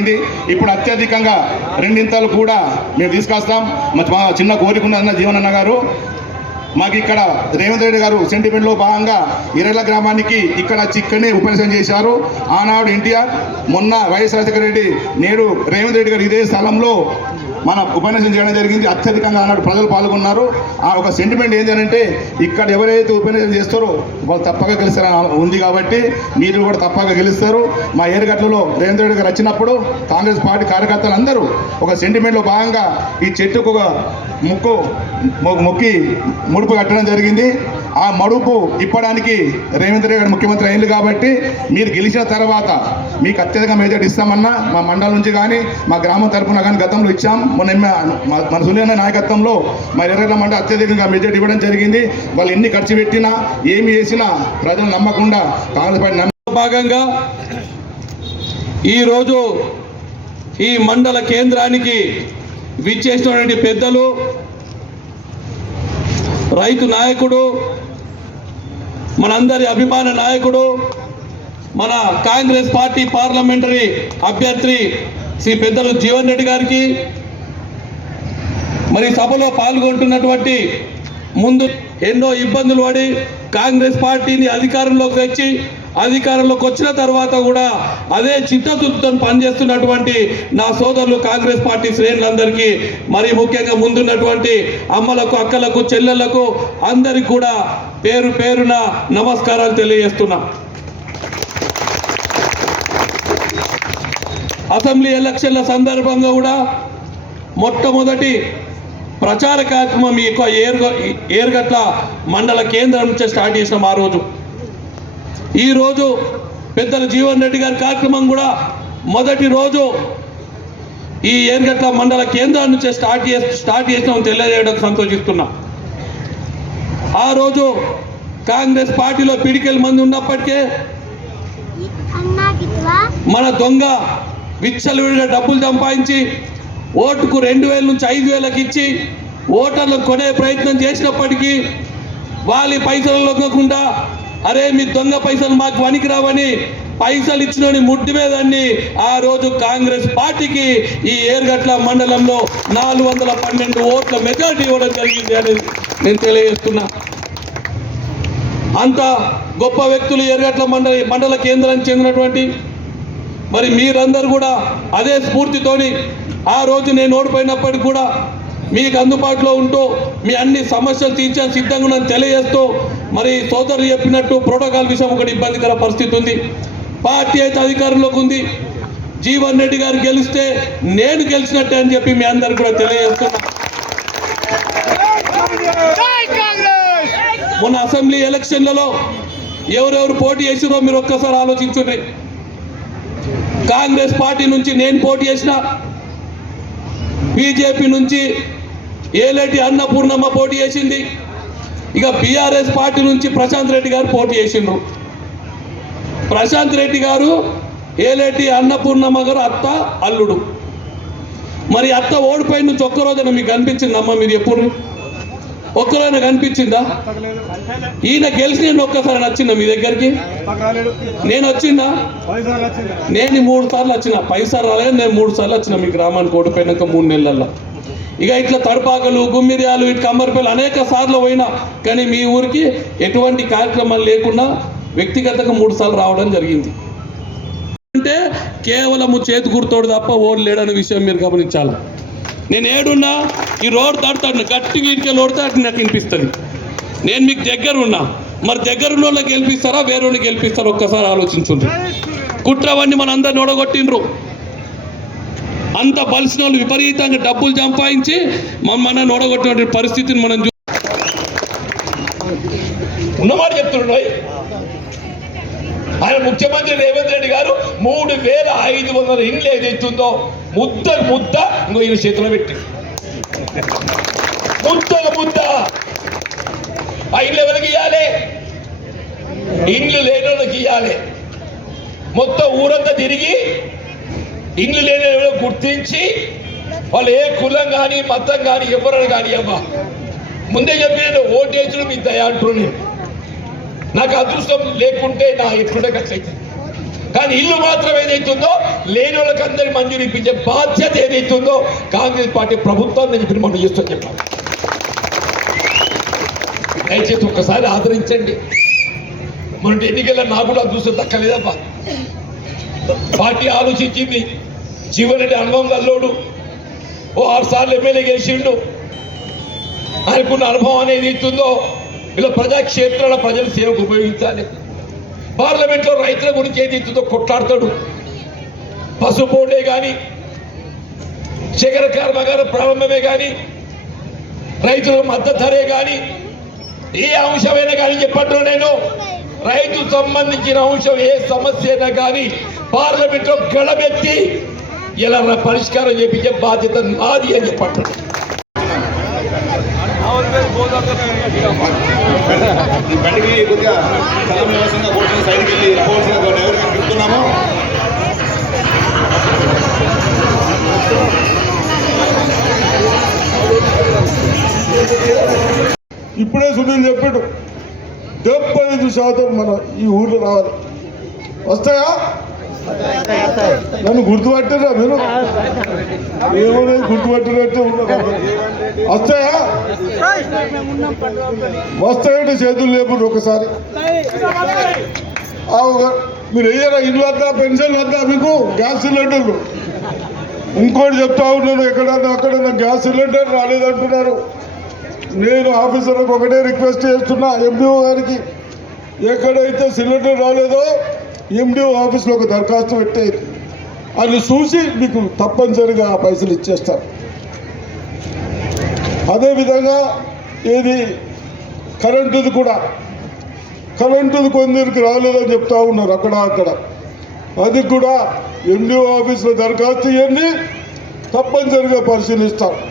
జరిగింది ఇప్పుడు అత్యధికంగా రెండింతలు కూడా మేము తీసుకొస్తాం. మా చిన్న కోరిక ఉన్నదన్న జీవనన్న గారు. మాకు ఇక్కడ రేవంత్ రెడ్డి గారు సెంటిమెంట్లో భాగంగా ఇరల గ్రామానికి ఇక్కడ వచ్చి ఇక్కడనే ఉపన్యాసం చేశారు. ఆనాడు ఎన్టీఆర్ మొన్న వైఎస్ రాజశేఖర రెడ్డి నేడు రేవంత్ రెడ్డి గారు ఇదే స్థలంలో మన ఉపన్యాసం చేయడం జరిగింది. అత్యధికంగా ఆనాడు ప్రజలు పాల్గొన్నారు. ఆ ఒక సెంటిమెంట్ ఏంటంటే ఇక్కడ ఎవరైతే ఉపన్యాసం చేస్తారో వాళ్ళు తప్పక గెలుస్తారని ఉంది కాబట్టి మీరు కూడా తప్పక గెలుస్తారు. మా ఏరుగట్లలో రేవంత్ రెడ్డి గారు వచ్చినప్పుడు కాంగ్రెస్ పార్టీ కార్యకర్తలు అందరూ ఒక సెంటిమెంట్లో భాగంగా ఈ చెట్టుకు ఒక ముక్కు మొక్కి ముడుపు కట్టడం జరిగింది. ఆ మడుపు ఇప్పడానికి రేవంత్ రెడ్డి గారు ముఖ్యమంత్రి అయింది కాబట్టి మీరు గెలిచిన తర్వాత మీకు అత్యధిక మెజార్టీ ఇస్తామన్నా మా మండలం నుంచి కానీ మా గ్రామం తరపున కానీ గతంలో ఇచ్చాం. మొన్న మా- మన సునీల నాయకత్వంలో మా ఎర్రగడ్డ మండలం అత్యధికంగా మెజార్టీ ఇవ్వడం జరిగింది. వాళ్ళు ఎన్ని ఖర్చు పెట్టినా ఏమి చేసినా ప్రజలు నమ్మకుండా కాంగ్రెస్ పార్టీ నమ్మ భాగంగా ఈరోజు ఈ మండల కేంద్రానికి విచ్చేసినటువంటి పెద్దలు రైతు నాయకుడు మనందరి అభిమాన నాయకుడు మన కాంగ్రెస్ పార్టీ పార్లమెంటరీ అభ్యర్థి శ్రీ పెద్దలు జీవన్ రెడ్డి గారికి మరి సభలో పాల్గొంటున్నటువంటి ముందు ఎన్నో ఇబ్బందులు పడి కాంగ్రెస్ పార్టీని అధికారంలోకి తెచ్చి అధికారంలోకి వచ్చిన తర్వాత కూడా అదే చిత్తశుద్ధితో పనిచేస్తున్నటువంటి నా సోదరులు కాంగ్రెస్ పార్టీ శ్రేణులందరికీ మరి ముఖ్యంగా ముందున్నటువంటి అమ్మలకు అక్కలకు చెల్లెళ్ళకు అందరికి కూడా పేరు పేరున నమస్కారాలు తెలియజేస్తున్నా. అసెంబ్లీ ఎలక్షన్ల సందర్భంగా కూడా మొట్టమొదటి ప్రచార కార్యక్రమం ఈ యొక్క ఏరుగ ఏరుగట్ల మండల కేంద్రం నుంచి స్టార్ట్ చేసినాం ఆ రోజు. ఈరోజు పెద్దల జీవన్ రెడ్డి గారి కార్యక్రమం కూడా మొదటి రోజు ఈ ఏరుగట్ల మండల కేంద్రం నుంచే స్టార్ట్ చేసి స్టార్ట్ చేసినాం తెలియజేయడం సంతోషిస్తున్నాం. ఆ రోజు కాంగ్రెస్ పార్టీలో పిడికెల మంది ఉన్నప్పటికే మన దొంగ విచ్చలవిడిగా డబ్బులు సంపాదించి ఓటుకు రెండు వేల నుంచి ఐదు వేలకు ఇచ్చి ఓటర్లను కొనే ప్రయత్నం చేసినప్పటికీ వాళ్ళ పైసలు లొక్కకుండా అరే మీ దొంగ పైసలు మాకు పనికిరావని పైసలు ఇచ్చినని ముట్టి మీదన్ని ఆ రోజు కాంగ్రెస్ పార్టీకి ఈ ఏర్గట్ల మండలంలో నాలుగు వందల పన్నెండు ఓట్ల మెజార్టీ ఇవ్వడం జరిగింది అనేది నేను తెలియజేస్తున్నా. అంత గొప్ప వ్యక్తులు ఎర్రగట్ల మండల మండల కేంద్రానికి చెందినటువంటి మరి మీరందరూ కూడా అదే స్ఫూర్తితోని ఆ రోజు నేను ఓడిపోయినప్పటికి కూడా మీకు అందుబాటులో ఉంటూ మీ అన్ని సమస్యలు తీర్చే సిద్ధంగా నన్ను తెలియజేస్తూ మరి సోదరులు చెప్పినట్టు ప్రోటోకాల్ విషయం ఒకటి ఇబ్బందికర పరిస్థితి ఉంది. పార్టీ అయితే అధికారంలోకి ఉంది. జీవన్ రెడ్డి గారు గెలిస్తే నేను గెలిచినట్టే అని చెప్పి మీ అందరికి కూడా తెలియజేస్తున్నా. మొన్న అసెంబ్లీ ఎలక్షన్లలో ఎవరెవరు పోటీ చేసిరో మీరు ఒక్కసారి ఆలోచించండి. కాంగ్రెస్ పార్టీ నుంచి నేను పోటీ చేసిన బీజేపీ నుంచి ఏలేటి అన్నపూర్ణమ్మ పోటీ చేసింది ఇక బీఆర్ఎస్ పార్టీ నుంచి ప్రశాంత్ రెడ్డి గారు పోటీ చేసిండ్రు. ప్రశాంత్ రెడ్డి గారు ఏలేటి అన్నపూర్ణమ్మ గారు అత్త అల్లుడు. మరి అత్త ఓడిపోయిన నుంచి ఒక్క రోజున మీకు కనిపించిందమ్మా మీరు ఎప్పుడు? ఒక్కరైనా కనిపించిందా? ఈయన గెలిచి నేను ఒక్కసారి నచ్చిందా మీ దగ్గరికి? నేను వచ్చిందా? నేను మూడు సార్లు వచ్చిన. పైసార్లు రాలేదు నేను మూడు సార్లు వచ్చిన మీ గ్రామానికి ఓడిపోయినాక మూడు నెలల్లో. ఇక ఇట్లా తడపాకలు గుమ్మిరియాలు ఇటు కమ్మరిపల్లి అనేక సార్లు పోయినా కానీ మీ ఊరికి ఎటువంటి కార్యక్రమాలు లేకుండా వ్యక్తిగతంగా మూడు సార్లు రావడం జరిగింది. అంటే కేవలము చేతి గుర్తోడు తప్ప ఓడు లేడనే విషయం మీరు గమనించాలి? నేను ఏడున్నా ఈ రోడ్ దాడుతాడు గట్టి వీటికి లోడితే అటు నాకు వినిపిస్తుంది. నేను మీకు దగ్గర ఉన్నా. మరి దగ్గర ఉన్న వాళ్ళకి గెలిపిస్తారా వేరే గెలిపిస్తారా? ఒక్కసారి ఆలోచించండి కుట్రవన్నీ మన అందరిని ఓడగొట్టిండ్రు. అంత బలిసిన వాళ్ళు విపరీతంగా డబ్బులు సంపాదించి మమ్మల్ని ఓడగొట్టిన పరిస్థితిని మనం చూ ఉన్నమాట చెప్తున్నాడు ఆయన ముఖ్యమంత్రి రేవంత్ రెడ్డి గారు మూడు వేల ఐదు వందల ఇండ్లు ఏదైతుందో ముద్ద ముద్ద ఇంకో ఈయన చేతిలో పెట్టి. ముద్దల ముద్ద. ఆ ఇల్లు ఎవరికి ఇవ్వాలి ఇండ్లు లేని వాళ్ళకి ఇవ్వాలి మొత్తం ఊరంతా తిరిగి ఇండ్లు లేని వాళ్ళని గుర్తించి వాళ్ళు ఏ కులం కానీ మతం కానీ ఎవరని కానీ అమ్మా ముందే చెప్పిన ఓటేజ్లు మీ దయా అంటున్నాను నాకు అదృష్టం లేకుంటే నా ఎట్లుండే ఖర్చు అవుతుంది కానీ ఇల్లు మాత్రం ఏదైతుందో లేని వాళ్ళకి అందరి మంజూరు ఇప్పించే బాధ్యత ఏదైతుందో కాంగ్రెస్ పార్టీ ప్రభుత్వం నేను చెప్పి మనం చేస్తూ చెప్పాను దయచేసి ఒక్కసారి ఆదరించండి. మన ఎన్నికల్లో నాకు కూడా చూస్తే దక్కలేదబ్బా. పార్టీ ఆలోచించింది. జీవనటి అనుభవం కల్లోడు ఓ ఆరు సార్లు ఎమ్మెల్యే గెలిచిండు. ఆయనకున్న అనుభవం అనేది ఇస్తుందో ఇలా ప్రజాక్షేత్రాల ప్రజల సేవకు ఉపయోగించాలి. పార్లమెంట్లో రైతుల గురించి ఏది ఇస్తుందో కొట్లాడతాడు? పసుపు బోర్డే కానీ శేఖర కర్మాగారం ప్రారంభమే కానీ రైతుల మద్దతు ధరే కానీ ఏ అంశమైనా కానీ చెప్పట్టు నేను. రైతు సంబంధించిన అంశం ఏ సమస్య అయినా కానీ పార్లమెంట్లో గడబెత్తి ఇలా పరిష్కారం చేపించే బాధ్యత నాది అని చెప్పట్టు. ఈ బండికి కొద్దిగా స్థలం వ్యవస్థగా కూర్చొని సైడ్కి వెళ్ళి పోవాల్సిన ఎవరికి చెప్తున్నాము ఇప్పుడే సునీల్ చెప్పాడు డెబ్బై ఐదు శాతం మన ఈ ఊర్లో రావాలి. వస్తాయా? నన్ను గుర్తుపట్టారా మీరు? ఏమో నేను గుర్తుపట్టినట్టే ఉన్నారు వస్తాయా? వస్తాయండి చేతులు లేపుడు ఒకసారి. మీరు వెయ్యరా? ఇల్లు వద్దా? పెన్షన్ వద్దా? మీకు గ్యాస్ సిలిండర్లు. ఇంకోటి చెప్తా ఉన్నాను ఎక్కడన్నా అక్కడ గ్యాస్ సిలిండర్ రాలేదంటున్నారు. నేను ఆఫీసర్లకు ఒకటే రిక్వెస్ట్ చేస్తున్నా ఎంపీఓ గారికి. ఎక్కడైతే సిలిండర్ రాలేదో ఎండిఓ ఆఫీస్లో ఒక దరఖాస్తు పెట్టి అది చూసి మీకు తప్పనిసరిగా ఆ పైసలు ఇచ్చేస్తారు. అదేవిధంగా ఏది కరెంటుది కూడా కరెంటుది కొందరికి రాలేదని చెప్తా ఉన్నారు అక్కడ అక్కడ. అది కూడా ఎండిఓ ఆఫీస్లో దరఖాస్తు ఇవ్వండి తప్పనిసరిగా పరిశీలిస్తారు